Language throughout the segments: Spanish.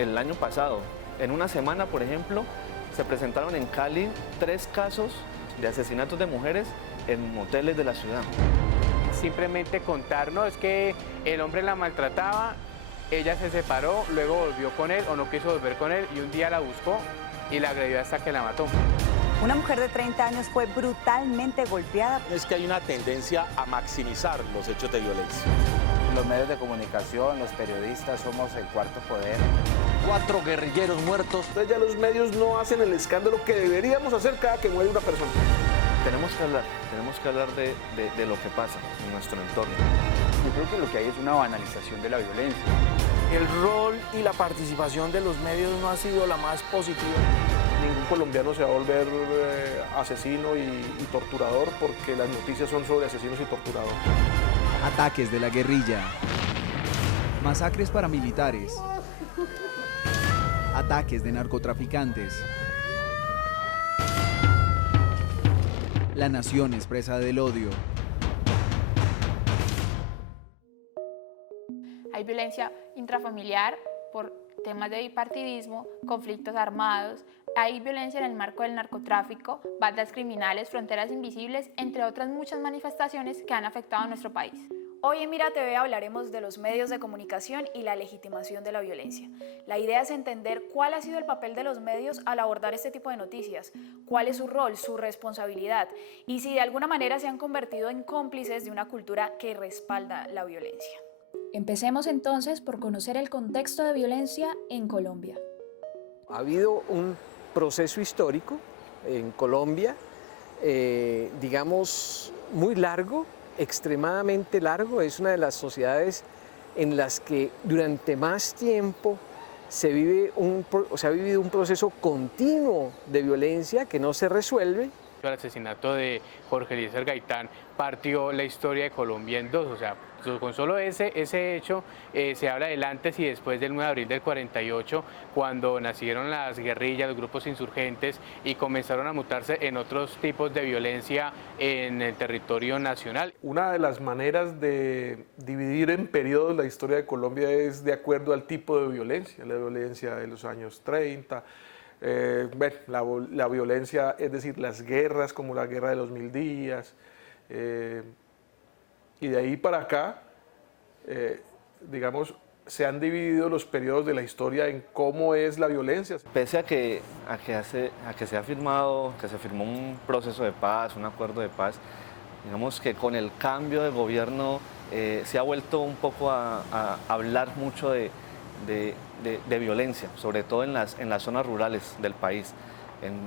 el año pasado, en una semana, por ejemplo, se presentaron en Cali 3 casos de asesinatos de mujeres en moteles de la ciudad. Simplemente contarnos es que el hombre la maltrataba, ella se separó, luego volvió con él o no quiso volver con él y un día la buscó y la agredió hasta que la mató. Una mujer de 30 años fue brutalmente golpeada. Es que hay una tendencia a maximizar los hechos de violencia. Los medios de comunicación, los periodistas, somos el cuarto poder. 4 guerrilleros muertos. Entonces ya los medios no hacen el escándalo que deberíamos hacer cada que muere una persona. Tenemos que hablar de lo que pasa en nuestro entorno. Yo creo que lo que hay es una banalización de la violencia. El rol y la participación de los medios no ha sido la más positiva. Ningún colombiano se va a volver asesino y torturador porque las noticias son sobre asesinos y torturadores. Ataques de la guerrilla. Masacres paramilitares. Ataques de narcotraficantes. La nación es presa del odio. Hay violencia intrafamiliar por temas de bipartidismo, conflictos armados, hay violencia en el marco del narcotráfico, bandas criminales, fronteras invisibles, entre otras muchas manifestaciones que han afectado a nuestro país. Hoy en Mira TV hablaremos de los medios de comunicación y la legitimación de la violencia. La idea es entender cuál ha sido el papel de los medios al abordar este tipo de noticias, cuál es su rol, su responsabilidad y si de alguna manera se han convertido en cómplices de una cultura que respalda la violencia. Empecemos entonces por conocer el contexto de violencia en Colombia. Ha habido un proceso histórico en Colombia, digamos, muy largo, extremadamente largo. Es una de las sociedades en las que durante más tiempo se ha vivido un proceso continuo de violencia que no se resuelve. El asesinato de Jorge Eliezer Gaitán partió la historia de Colombia en dos, o sea, con solo ese hecho se habla del antes y después del 9 de abril del 48, cuando nacieron las guerrillas, los grupos insurgentes y comenzaron a mutarse en otros tipos de violencia en el territorio nacional. Una de las maneras de dividir en periodos la historia de Colombia es de acuerdo al tipo de violencia, la violencia de los años 30, la violencia, es decir, las guerras como la guerra de los 1000 días, y de ahí para acá, digamos, se han dividido los periodos de la historia en cómo es la violencia. Pese a que se firmó un proceso de paz, un acuerdo de paz, digamos que con el cambio de gobierno se ha vuelto un poco a hablar mucho de violencia, sobre todo en las zonas rurales del país, en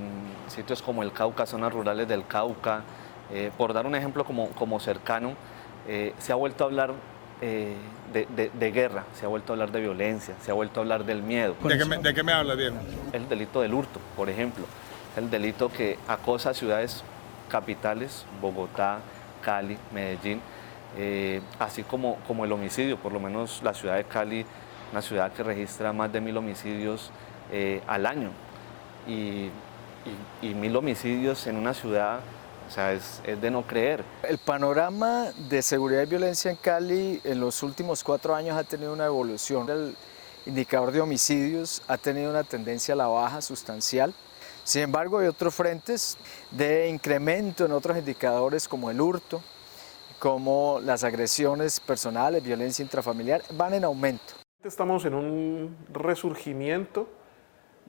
sitios como el Cauca, zonas rurales del Cauca, por dar un ejemplo como cercano, se ha vuelto a hablar de guerra, se ha vuelto a hablar de violencia, se ha vuelto a hablar del miedo. ¿De qué me hablas, viejo? El delito del hurto, por ejemplo, el delito que acosa ciudades capitales, Bogotá, Cali, Medellín, así como el homicidio, por lo menos la ciudad de Cali, una ciudad que registra más de 1000 homicidios al año, y 1000 homicidios en una ciudad, o sea, es de no creer. El panorama de seguridad y violencia en Cali en los últimos 4 años ha tenido una evolución. El indicador de homicidios ha tenido una tendencia a la baja sustancial. Sin embargo, hay otros frentes de incremento en otros indicadores como el hurto, como las agresiones personales, violencia intrafamiliar, van en aumento. Estamos en un resurgimiento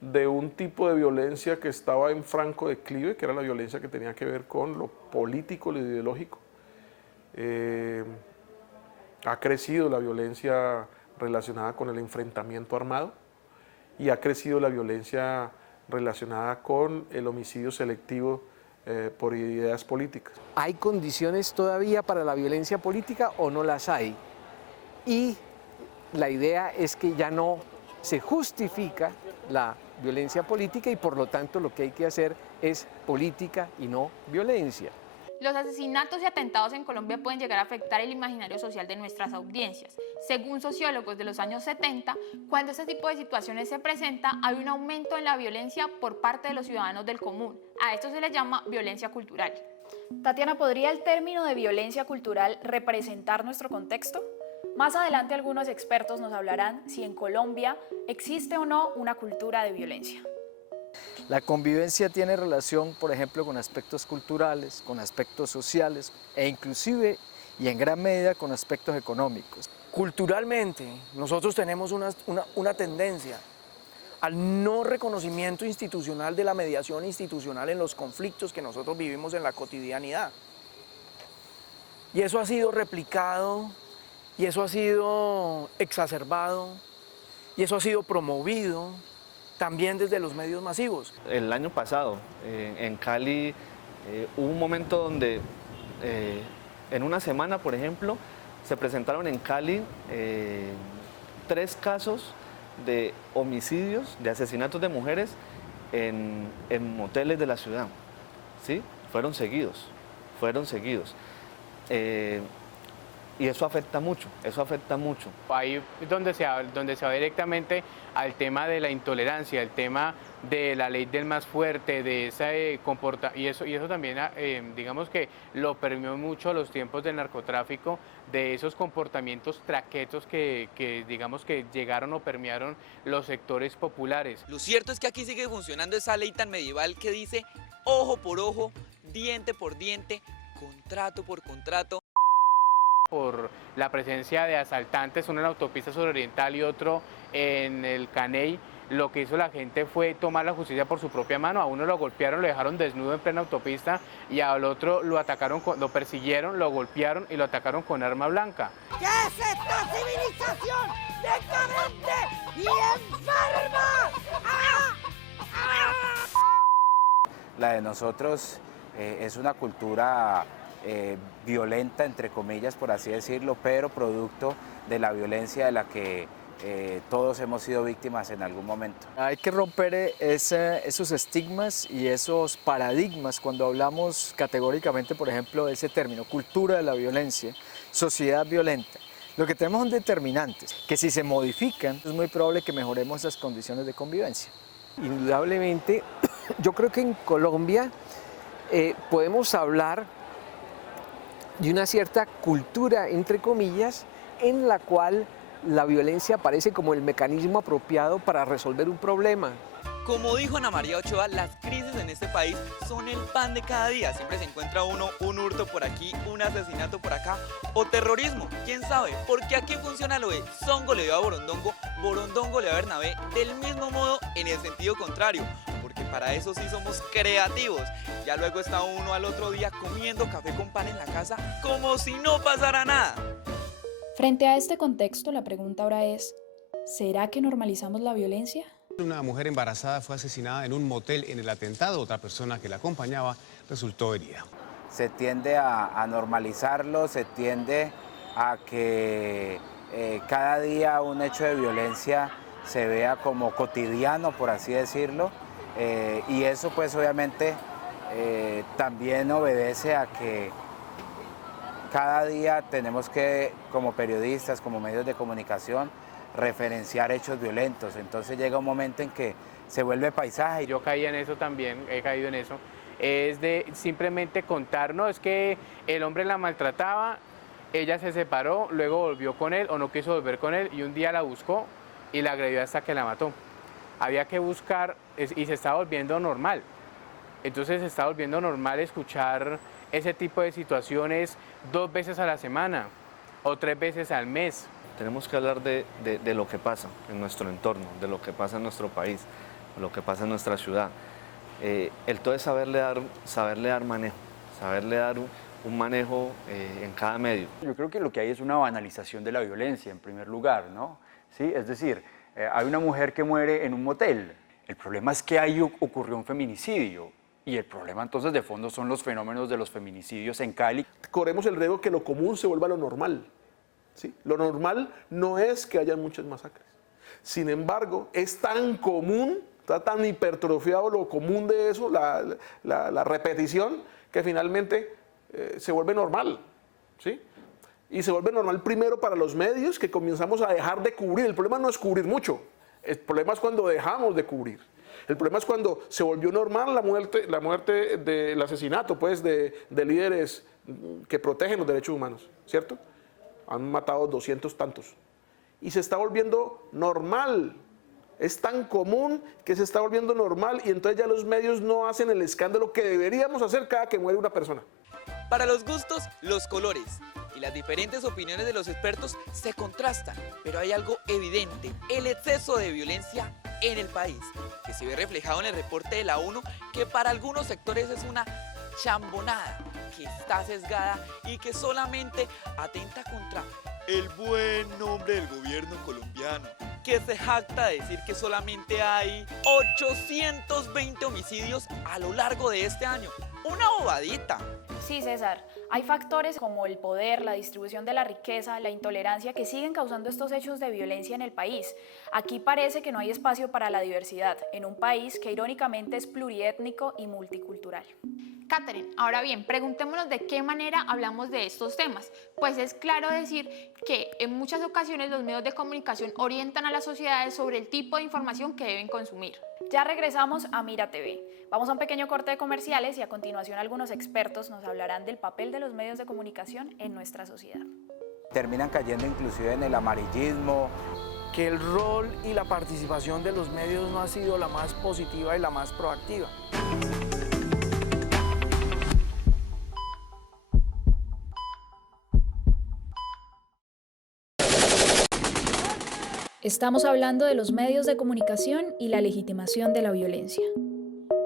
de un tipo de violencia que estaba en franco declive, que era la violencia que tenía que ver con lo político, lo ideológico. Ha crecido la violencia relacionada con el enfrentamiento armado y ha crecido la violencia relacionada con el homicidio selectivo por ideas políticas. ¿Hay condiciones todavía para la violencia política o no las hay? Y la idea es que ya no se justifica la violencia política y por lo tanto lo que hay que hacer es política y no violencia. Los asesinatos y atentados en Colombia pueden llegar a afectar el imaginario social de nuestras audiencias. Según sociólogos de los años 70, cuando este tipo de situaciones se presenta, hay un aumento en la violencia por parte de los ciudadanos del común. A esto se le llama violencia cultural. Tatiana, ¿podría el término de violencia cultural representar nuestro contexto? Más adelante algunos expertos nos hablarán si en Colombia existe o no una cultura de violencia. La convivencia tiene relación, por ejemplo, con aspectos culturales, con aspectos sociales e inclusive y en gran medida con aspectos económicos. Culturalmente, nosotros tenemos una tendencia al no reconocimiento institucional de la mediación institucional en los conflictos que nosotros vivimos en la cotidianidad. Y eso ha sido replicado, y eso ha sido exacerbado, y eso ha sido promovido también desde los medios masivos. El año pasado en Cali hubo un momento donde en una semana, por ejemplo, se presentaron en Cali 3 casos de homicidios, de asesinatos de mujeres en moteles de la ciudad. ¿Sí? Fueron seguidos. Y eso afecta mucho, Ahí es donde se va directamente al tema de la intolerancia, el tema de la ley del más fuerte, de ese comportamiento, y eso también, digamos que lo permeó mucho a los tiempos del narcotráfico, de esos comportamientos traquetos que digamos que llegaron o permearon los sectores populares. Lo cierto es que aquí sigue funcionando esa ley tan medieval que dice ojo por ojo, diente por diente, contrato por contrato. Por la presencia de asaltantes, uno en la autopista suroriental y otro en el Caney, lo que hizo la gente fue tomar la justicia por su propia mano. A uno lo golpearon, lo dejaron desnudo en plena autopista, y al otro lo atacaron, lo persiguieron, lo golpearon y lo atacaron con arma blanca. ¿Qué es esta civilización decadente y enferma? ¡Ah! ¡Ah! La de nosotros es una cultura violenta, entre comillas, por así decirlo, pero producto de la violencia de la que todos hemos sido víctimas en algún momento. Hay que romper esos estigmas y esos paradigmas cuando hablamos categóricamente, por ejemplo, de ese término, cultura de la violencia, sociedad violenta. Lo que tenemos son determinantes, que si se modifican, es muy probable que mejoremos esas condiciones de convivencia. Indudablemente, yo creo que en Colombia podemos hablar de una cierta cultura, entre comillas, en la cual la violencia aparece como el mecanismo apropiado para resolver un problema. Como dijo Ana María Ochoa, las crisis en este país son el pan de cada día. Siempre se encuentra uno un hurto por aquí, un asesinato por acá o terrorismo. ¿Quién sabe? Porque aquí funciona lo de Songo le dio a Borondongo, Borondongo le dio a Bernabé, del mismo modo en el sentido contrario. Porque para eso sí somos creativos. Ya luego está uno al otro día comiendo café con pan en la casa como si no pasara nada. Frente a este contexto, la pregunta ahora es, ¿será que normalizamos la violencia? Una mujer embarazada fue asesinada en un motel en el atentado. Otra persona que la acompañaba resultó herida. Se tiende a normalizarlo, se tiende a que cada día un hecho de violencia se vea como cotidiano, por así decirlo. Y eso pues obviamente también obedece a que cada día tenemos que, como periodistas, como medios de comunicación, referenciar hechos violentos. Entonces llega un momento en que se vuelve paisaje. Yo caí en eso también, he caído en eso. Es de simplemente contar, no, es que el hombre la maltrataba, ella se separó, luego volvió con él o no quiso volver con él y un día la buscó y la agredió hasta que la mató. Había que buscar y se estaba volviendo normal. Entonces se está volviendo normal escuchar ese tipo de situaciones 2 veces a la semana o 3 veces al mes. Tenemos que hablar de lo que pasa en nuestro entorno, de lo que pasa en nuestro país, de lo que pasa en nuestra ciudad. El todo es saberle dar manejo, saberle dar un manejo en cada medio. Yo creo que lo que hay es una banalización de la violencia, en primer lugar, ¿no? ¿Sí? Es decir, hay una mujer que muere en un motel. El problema es que ahí ocurrió un feminicidio. Y el problema entonces de fondo son los fenómenos de los feminicidios en Cali. Corremos el riesgo que lo común se vuelva lo normal. ¿Sí? Lo normal no es que haya muchas masacres. Sin embargo, es tan común, está tan hipertrofiado lo común de eso, la repetición, que finalmente se vuelve normal. ¿Sí? Y se vuelve normal primero para los medios, que comenzamos a dejar de cubrir. El problema no es cubrir mucho, el problema es cuando dejamos de cubrir. El problema es cuando se volvió normal la muerte del asesinato pues, de líderes que protegen los derechos humanos, ¿cierto? han matado 200 tantos. Y se está volviendo normal. Es tan común que se está volviendo normal y entonces ya los medios no hacen el escándalo que deberíamos hacer cada que muere una persona. Para los gustos, los colores y las diferentes opiniones de los expertos se contrastan, pero hay algo evidente, el exceso de violencia en el país, que se ve reflejado en el reporte de la ONU, que para algunos sectores es una chambonada, que está sesgada y que solamente atenta contra el buen nombre del gobierno colombiano, que se jacta de decir que solamente hay 820 homicidios a lo largo de este año. Una bobadita. Sí, César, hay factores como el poder, la distribución de la riqueza, la intolerancia que siguen causando estos hechos de violencia en el país. Aquí parece que no hay espacio para la diversidad, en un país que irónicamente es pluriétnico y multicultural. Catherine, ahora bien, preguntémonos de qué manera hablamos de estos temas. Pues es claro decir que en muchas ocasiones los medios de comunicación orientan a las sociedades sobre el tipo de información que deben consumir. Ya regresamos a Mira TV. Vamos a un pequeño corte de comerciales y a continuación algunos expertos nos hablarán del papel de los medios de comunicación en nuestra sociedad. Terminan cayendo inclusive en el amarillismo. Que el rol y la participación de los medios no ha sido la más positiva y la más proactiva. Estamos hablando de los medios de comunicación y la legitimación de la violencia.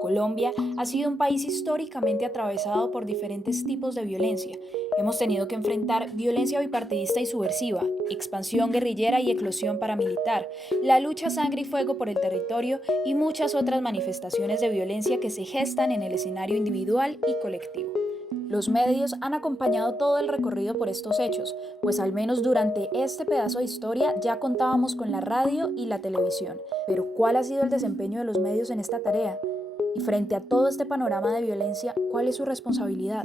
Colombia ha sido un país históricamente atravesado por diferentes tipos de violencia. Hemos tenido que enfrentar violencia bipartidista y subversiva, expansión guerrillera y eclosión paramilitar, la lucha a sangre y fuego por el territorio y muchas otras manifestaciones de violencia que se gestan en el escenario individual y colectivo. Los medios han acompañado todo el recorrido por estos hechos, pues al menos durante este pedazo de historia ya contábamos con la radio y la televisión. Pero ¿cuál ha sido el desempeño de los medios en esta tarea? Y frente a todo este panorama de violencia, ¿cuál es su responsabilidad?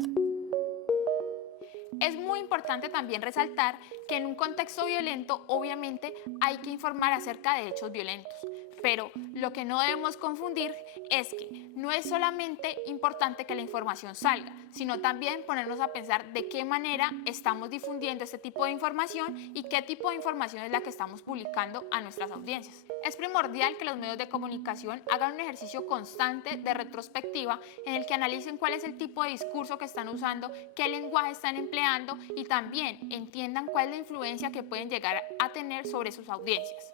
Es muy importante también resaltar que en un contexto violento, obviamente, hay que informar acerca de hechos violentos. Pero lo que no debemos confundir es que no es solamente importante que la información salga, sino también ponernos a pensar de qué manera estamos difundiendo este tipo de información y qué tipo de información es la que estamos publicando a nuestras audiencias. Es primordial que los medios de comunicación hagan un ejercicio constante de retrospectiva en el que analicen cuál es el tipo de discurso que están usando, qué lenguaje están empleando y también entiendan cuál es la influencia que pueden llegar a tener sobre sus audiencias.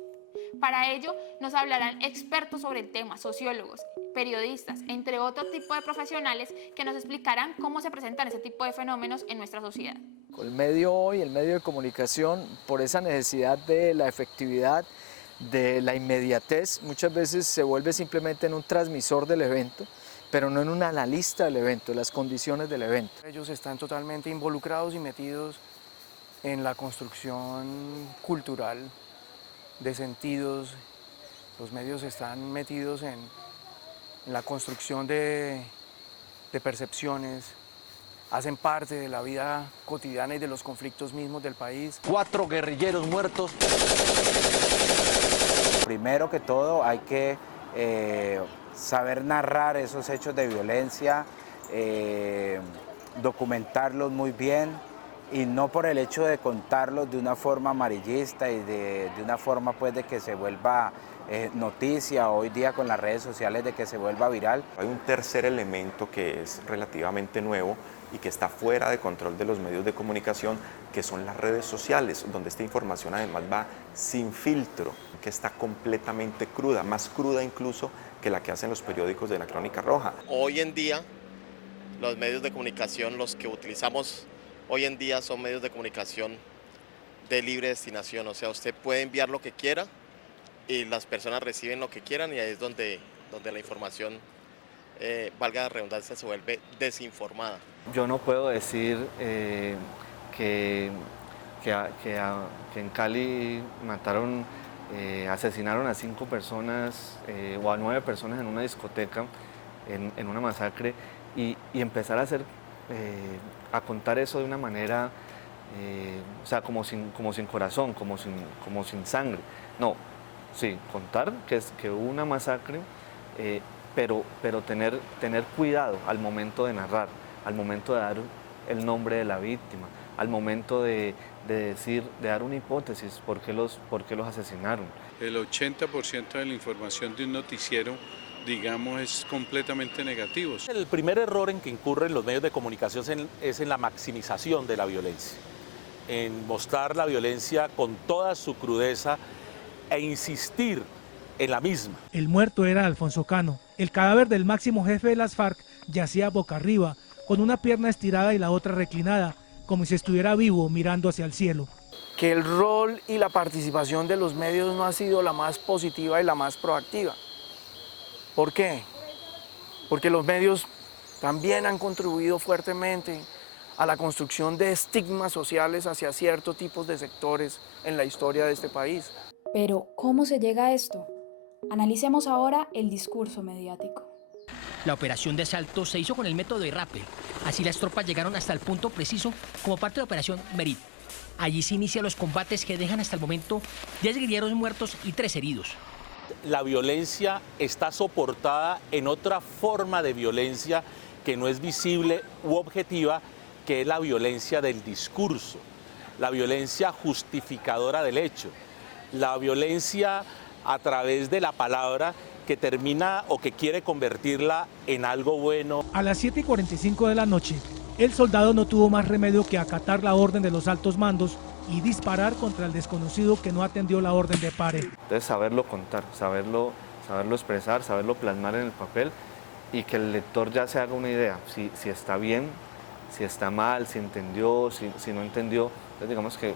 Para ello nos hablarán expertos sobre el tema, sociólogos, periodistas, entre otro tipo de profesionales que nos explicarán cómo se presentan ese tipo de fenómenos en nuestra sociedad. El medio hoy, el medio de comunicación, por esa necesidad de la efectividad, de la inmediatez, muchas veces se vuelve simplemente en un transmisor del evento, pero no en un analista del evento, las condiciones del evento. Ellos están totalmente involucrados y metidos en la construcción cultural de sentidos. Los medios están metidos en la construcción de percepciones, hacen parte de la vida cotidiana y de los conflictos mismos del país. 4 guerrilleros muertos. Primero que todo hay que saber narrar esos hechos de violencia, documentarlos muy bien y no por el hecho de contarlos de una forma amarillista y de una forma pues de que se vuelva noticia hoy día con las redes sociales, de que se vuelva viral. Hay un tercer elemento que es relativamente nuevo y que está fuera de control de los medios de comunicación, que son las redes sociales, donde esta información además va sin filtro, que está completamente cruda, más cruda incluso que la que hacen los periódicos de la Crónica Roja. Hoy en día, los medios de comunicación, los que utilizamos hoy en día son medios de comunicación de libre destinación, o sea, usted puede enviar lo que quiera y las personas reciben lo que quieran y ahí es donde la información, valga la redundancia, se vuelve desinformada. Yo no puedo decir que en Cali mataron, asesinaron a 5 personas o a 9 personas en una discoteca, en una masacre, y empezar a contar eso de una manera, o sea, como sin corazón, como sin sangre. No, sí, contar que hubo una masacre, pero tener cuidado al momento de narrar, al momento de dar el nombre de la víctima, al momento de decir, de dar una hipótesis, por qué los asesinaron. El 80% de la información de un noticiero, digamos, es completamente negativo. El primer error en que incurren los medios de comunicación es en la maximización de la violencia, en mostrar la violencia con toda su crudeza e insistir en la misma. El muerto era Alfonso Cano. El cadáver del máximo jefe de las FARC yacía boca arriba, con una pierna estirada y la otra reclinada, como si estuviera vivo mirando hacia el cielo. Que el rol y la participación de los medios no ha sido la más positiva y la más proactiva. ¿Por qué? Porque los medios también han contribuido fuertemente a la construcción de estigmas sociales hacia ciertos tipos de sectores en la historia de este país. Pero, ¿cómo se llega a esto? Analicemos ahora el discurso mediático. La operación de asalto se hizo con el método de rappel. Así las tropas llegaron hasta el punto preciso como parte de la operación Merit. Allí se inician los combates que dejan hasta el momento 10 guerrilleros muertos y 3 heridos. La violencia está soportada en otra forma de violencia que no es visible u objetiva, que es la violencia del discurso, la violencia justificadora del hecho, la violencia a través de la palabra que termina o que quiere convertirla en algo bueno. A las 7:45 de la noche, el soldado no tuvo más remedio que acatar la orden de los altos mandos y disparar contra el desconocido que no atendió la orden de pare. Entonces saberlo contar, saberlo expresar, saberlo plasmar en el papel y que el lector ya se haga una idea, si está bien, si está mal, si entendió, si no entendió. Entonces digamos que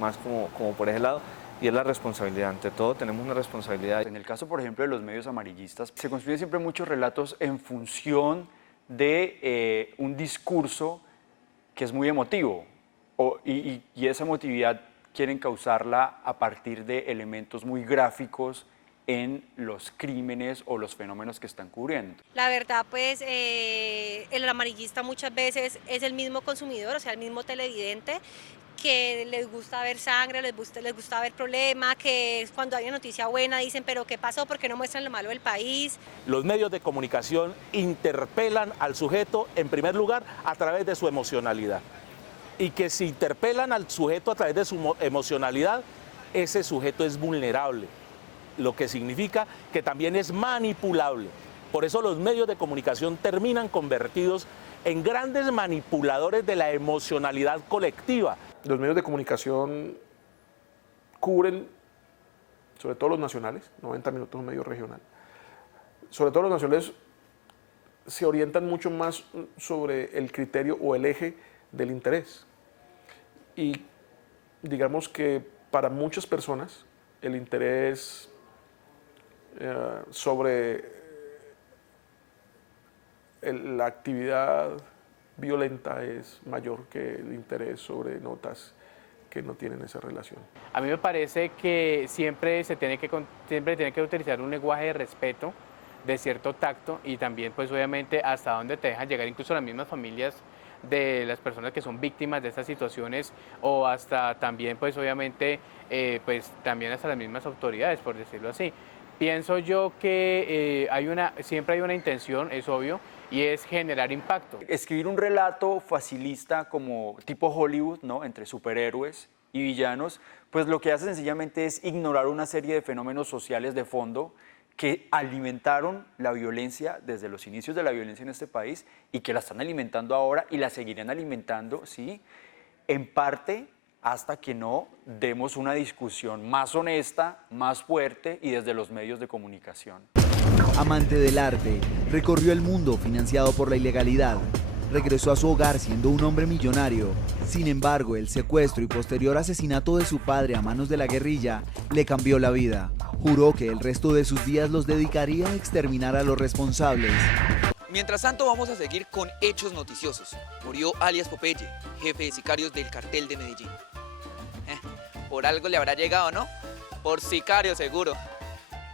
más como por ese lado. Y es la responsabilidad, ante todo tenemos una responsabilidad. En el caso, por ejemplo, de los medios amarillistas, se construyen siempre muchos relatos en función de un discurso que es muy emotivo y esa emotividad quieren causarla a partir de elementos muy gráficos en los crímenes o los fenómenos que están cubriendo. La verdad, pues, el amarillista muchas veces es el mismo consumidor, o sea, el mismo televidente, que les gusta ver sangre, les gusta ver problemas, que cuando hay una noticia buena dicen, pero ¿qué pasó? ¿Por qué no muestran lo malo del país? Los medios de comunicación interpelan al sujeto, en primer lugar, a través de su emocionalidad. Y que si interpelan al sujeto a través de su emocionalidad, ese sujeto es vulnerable, lo que significa que también es manipulable. Por eso los medios de comunicación terminan convertidos en grandes manipuladores de la emocionalidad colectiva. Los medios de comunicación cubren, sobre todo los nacionales, 90 minutos un medio regional, sobre todo los nacionales se orientan mucho más sobre el criterio o el eje del interés. Y digamos que para muchas personas el interés sobre la actividad violenta es mayor que el interés sobre notas que no tienen esa relación. A mí me parece que siempre tiene que utilizar un lenguaje de respeto, de cierto tacto y también pues obviamente hasta dónde te dejan llegar incluso las mismas familias de las personas que son víctimas de estas situaciones o hasta también pues obviamente pues también hasta las mismas autoridades, por decirlo así. Pienso yo que siempre hay una intención, es obvio, y es generar impacto. Escribir un relato facilista como tipo Hollywood, ¿no? Entre superhéroes y villanos, pues lo que hace sencillamente es ignorar una serie de fenómenos sociales de fondo que alimentaron la violencia desde los inicios de la violencia en este país y que la están alimentando ahora y la seguirán alimentando, ¿sí? En parte hasta que no demos una discusión más honesta, más fuerte y desde los medios de comunicación. Amante del arte, recorrió el mundo financiado por la ilegalidad. Regresó a su hogar siendo un hombre millonario. Sin embargo, el secuestro y posterior asesinato de su padre a manos de la guerrilla le cambió la vida. Juró que el resto de sus días los dedicaría a exterminar a los responsables. Mientras tanto, vamos a seguir con hechos noticiosos. Murió alias Popeye, jefe de sicarios del cartel de Medellín. Por algo le habrá llegado, ¿no? Por sicario seguro.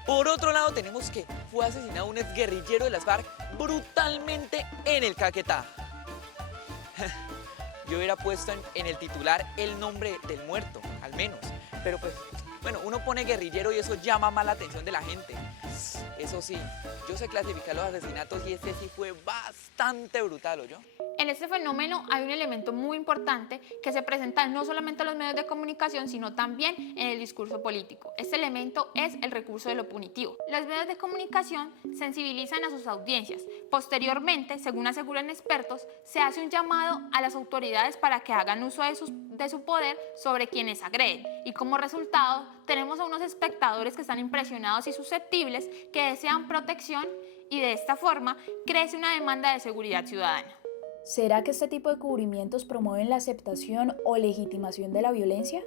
Por otro lado tenemos que fue asesinado un exguerrillero de las FARC brutalmente en el Caquetá. Yo hubiera puesto en el titular el nombre del muerto, al menos. Pero pues Bueno, uno pone guerrillero y eso llama más la atención de la gente. Eso sí, yo sé clasificar los asesinatos y este sí fue bastante brutal, ¿oyó? En este fenómeno hay un elemento muy importante que se presenta no solamente en los medios de comunicación, sino también en el discurso político. Este elemento es el recurso de lo punitivo. Los medios de comunicación sensibilizan a sus audiencias. Posteriormente, según aseguran expertos, se hace un llamado a las autoridades para que hagan uso de su poder sobre quienes agreden. Y como resultado, tenemos a unos espectadores que están impresionados y susceptibles, que desean protección, y de esta forma crece una demanda de seguridad ciudadana. ¿Será que este tipo de cubrimientos promueven la aceptación o legitimación de la violencia?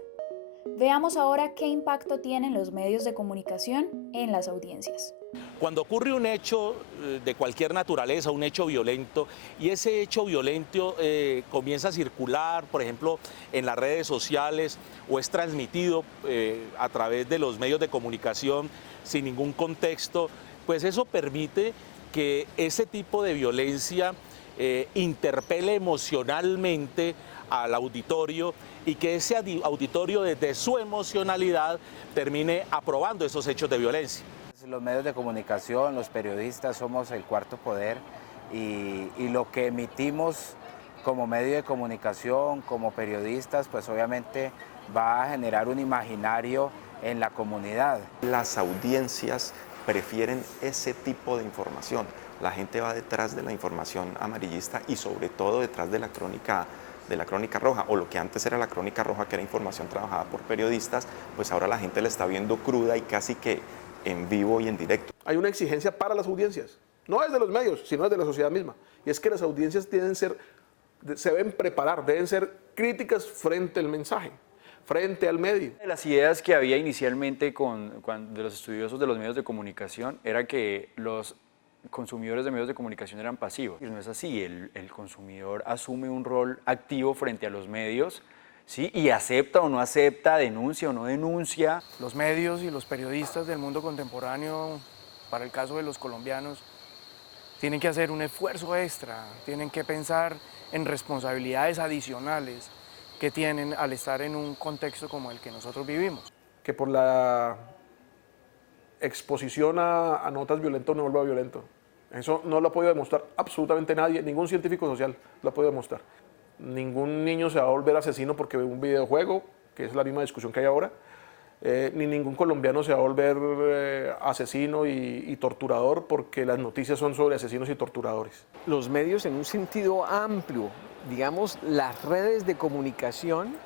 Veamos ahora qué impacto tienen los medios de comunicación en las audiencias. Cuando ocurre un hecho de cualquier naturaleza, un hecho violento, y ese hecho violento comienza a circular, por ejemplo, en las redes sociales, o es transmitido a través de los medios de comunicación sin ningún contexto, pues eso permite que ese tipo de violencia interpele emocionalmente al auditorio y que ese auditorio desde su emocionalidad termine aprobando esos hechos de violencia. Los medios de comunicación, los periodistas somos el cuarto poder y lo que emitimos como medio de comunicación, como periodistas, pues obviamente va a generar un imaginario en la comunidad. Las audiencias prefieren ese tipo de información. La gente va detrás de la información amarillista y sobre todo detrás de la crónica roja, o lo que antes era la crónica roja, que era información trabajada por periodistas, pues ahora la gente la está viendo cruda y casi que en vivo y en directo. Hay una exigencia para las audiencias, no desde los medios, sino desde la sociedad misma, y es que las audiencias se deben preparar, deben ser críticas frente al mensaje, frente al medio. Las ideas que había inicialmente de los estudiosos de los medios de comunicación era que los consumidores de medios de comunicación eran pasivos. Y no es así, el consumidor asume un rol activo frente a los medios, ¿sí? Y acepta o no acepta, denuncia o no denuncia. Los medios y los periodistas del mundo contemporáneo, para el caso de los colombianos, tienen que hacer un esfuerzo extra, tienen que pensar en responsabilidades adicionales que tienen al estar en un contexto como el que nosotros vivimos. Que por la exposición a notas violentas no vuelva violento. Eso no lo ha podido demostrar absolutamente nadie, ningún científico social lo ha podido demostrar. Ningún niño se va a volver asesino porque ve un videojuego, que es la misma discusión que hay ahora, ni ningún colombiano se va a volver asesino y torturador porque las noticias son sobre asesinos y torturadores. Los medios en un sentido amplio, digamos, las redes de comunicación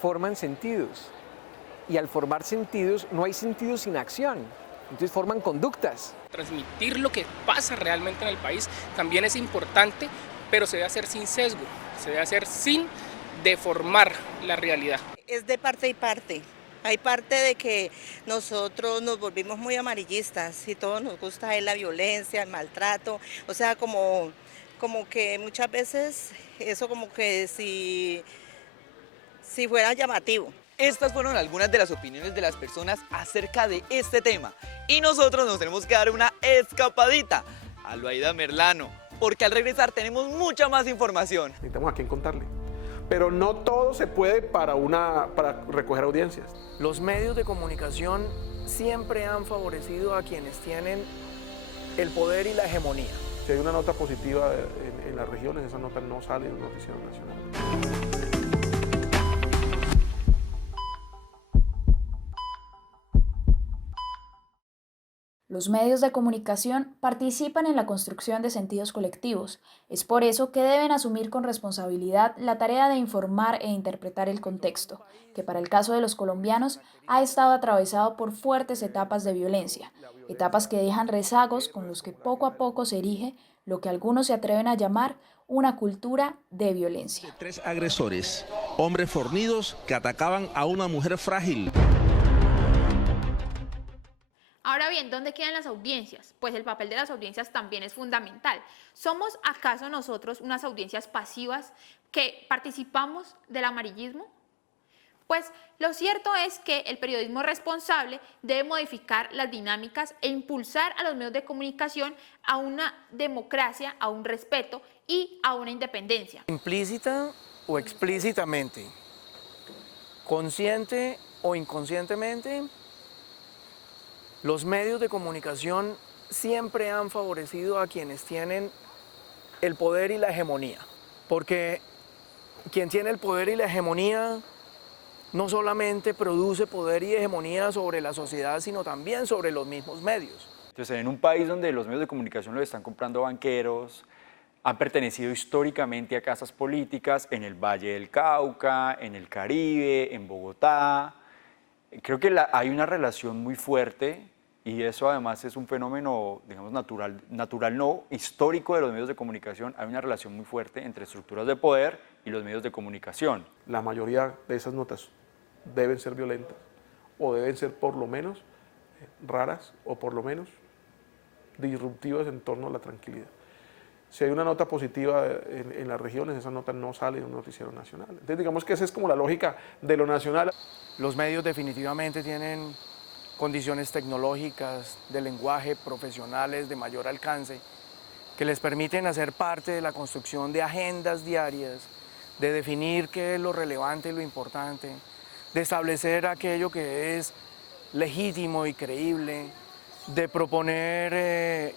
forman sentidos. Y al formar sentidos, no hay sentido sin acción, entonces forman conductas. Transmitir lo que pasa realmente en el país también es importante, pero se debe hacer sin sesgo, se debe hacer sin deformar la realidad. Es de parte y parte. Hay parte de que nosotros nos volvimos muy amarillistas y todo nos gusta la violencia, el maltrato, o sea, como que muchas veces eso como que si fuera llamativo. Estas fueron algunas de las opiniones de las personas acerca de este tema. Y nosotros nos tenemos que dar una escapadita a Loaida Merlano, porque al regresar tenemos mucha más información. Necesitamos a quién contarle. Pero no todo se puede para recoger audiencias. Los medios de comunicación siempre han favorecido a quienes tienen el poder y la hegemonía. Si hay una nota positiva en las regiones, esa nota no sale en un noticiero nacional. Los medios de comunicación participan en la construcción de sentidos colectivos. Es por eso que deben asumir con responsabilidad la tarea de informar e interpretar el contexto, que para el caso de los colombianos ha estado atravesado por fuertes etapas de violencia, etapas que dejan rezagos con los que poco a poco se erige lo que algunos se atreven a llamar una cultura de violencia. 3 agresores, hombres fornidos que atacaban a una mujer frágil. Ahora bien, ¿dónde quedan las audiencias? Pues el papel de las audiencias también es fundamental. ¿Somos acaso nosotros unas audiencias pasivas que participamos del amarillismo? Pues lo cierto es que el periodismo responsable debe modificar las dinámicas e impulsar a los medios de comunicación a una democracia, a un respeto y a una independencia. Implícita o explícitamente, consciente o inconscientemente, los medios de comunicación siempre han favorecido a quienes tienen el poder y la hegemonía. Porque quien tiene el poder y la hegemonía no solamente produce poder y hegemonía sobre la sociedad, sino también sobre los mismos medios. Entonces, en un país donde los medios de comunicación los están comprando banqueros, han pertenecido históricamente a casas políticas en el Valle del Cauca, en el Caribe, en Bogotá, creo que hay una relación muy fuerte, y eso además es un fenómeno, digamos, natural no, histórico de los medios de comunicación. Hay una relación muy fuerte entre estructuras de poder y los medios de comunicación. La mayoría de esas notas deben ser violentas, o deben ser por lo menos raras, o por lo menos disruptivas en torno a la tranquilidad. Si hay una nota positiva en las regiones, esa nota no sale en un noticiero nacional. Entonces digamos que esa es como la lógica de lo nacional. Los medios definitivamente tienen condiciones tecnológicas, de lenguaje, profesionales de mayor alcance, que les permiten hacer parte de la construcción de agendas diarias, de definir qué es lo relevante y lo importante, de establecer aquello que es legítimo y creíble, de proponer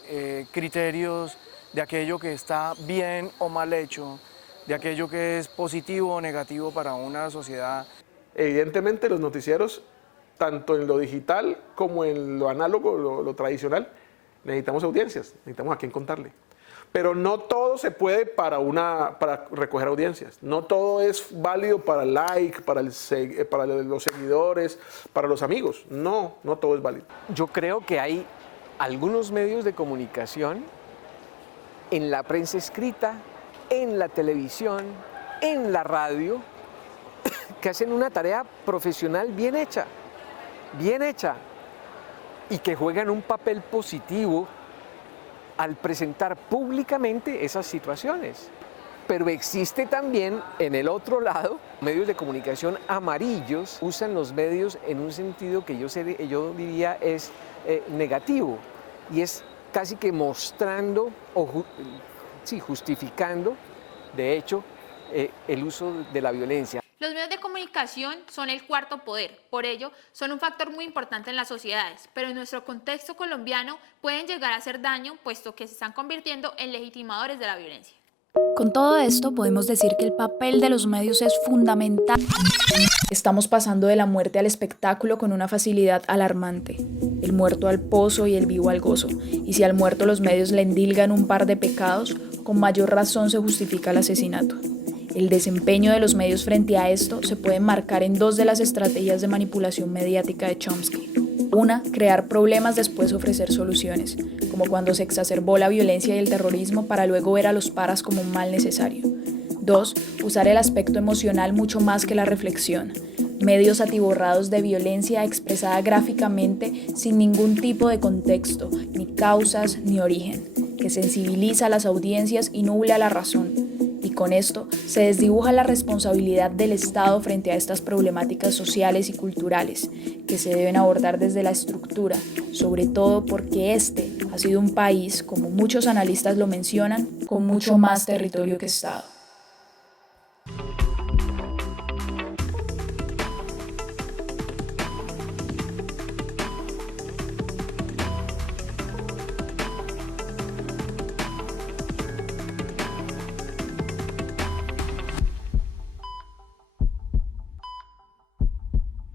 criterios de aquello que está bien o mal hecho, de aquello que es positivo o negativo para una sociedad. Evidentemente los noticieros, tanto en lo digital como en lo análogo, lo tradicional, necesitamos audiencias, necesitamos a quién contarle. Pero no todo se puede para recoger audiencias, no todo es válido para el like, para los seguidores, para los amigos, no todo es válido. Yo creo que hay algunos medios de comunicación en la prensa escrita, en la televisión, en la radio, que hacen una tarea profesional bien hecha, y que juegan un papel positivo al presentar públicamente esas situaciones. Pero existe también, en el otro lado, medios de comunicación amarillos, usan los medios en un sentido que yo diría es negativo, y es casi que mostrando, justificando, de hecho, el uso de la violencia. Los medios de comunicación son el cuarto poder, por ello son un factor muy importante en las sociedades, pero en nuestro contexto colombiano pueden llegar a hacer daño, puesto que se están convirtiendo en legitimadores de la violencia. Con todo esto podemos decir que el papel de los medios es fundamental. Estamos pasando de la muerte al espectáculo con una facilidad alarmante. El muerto al pozo y el vivo al gozo. Y si al muerto los medios le endilgan un par de pecados, con mayor razón se justifica el asesinato. El desempeño de los medios frente a esto se puede marcar en dos de las estrategias de manipulación mediática de Chomsky. Una, crear problemas, después ofrecer soluciones, como cuando se exacerbó la violencia y el terrorismo para luego ver a los paras como un mal necesario. Dos, usar el aspecto emocional mucho más que la reflexión. Medios atiborrados de violencia expresada gráficamente sin ningún tipo de contexto, ni causas, ni origen, que sensibiliza a las audiencias y nubla la razón. Y con esto se desdibuja la responsabilidad del Estado frente a estas problemáticas sociales y culturales, que se deben abordar desde la estructura, sobre todo porque este ha sido un país, como muchos analistas lo mencionan, con mucho más territorio que Estado.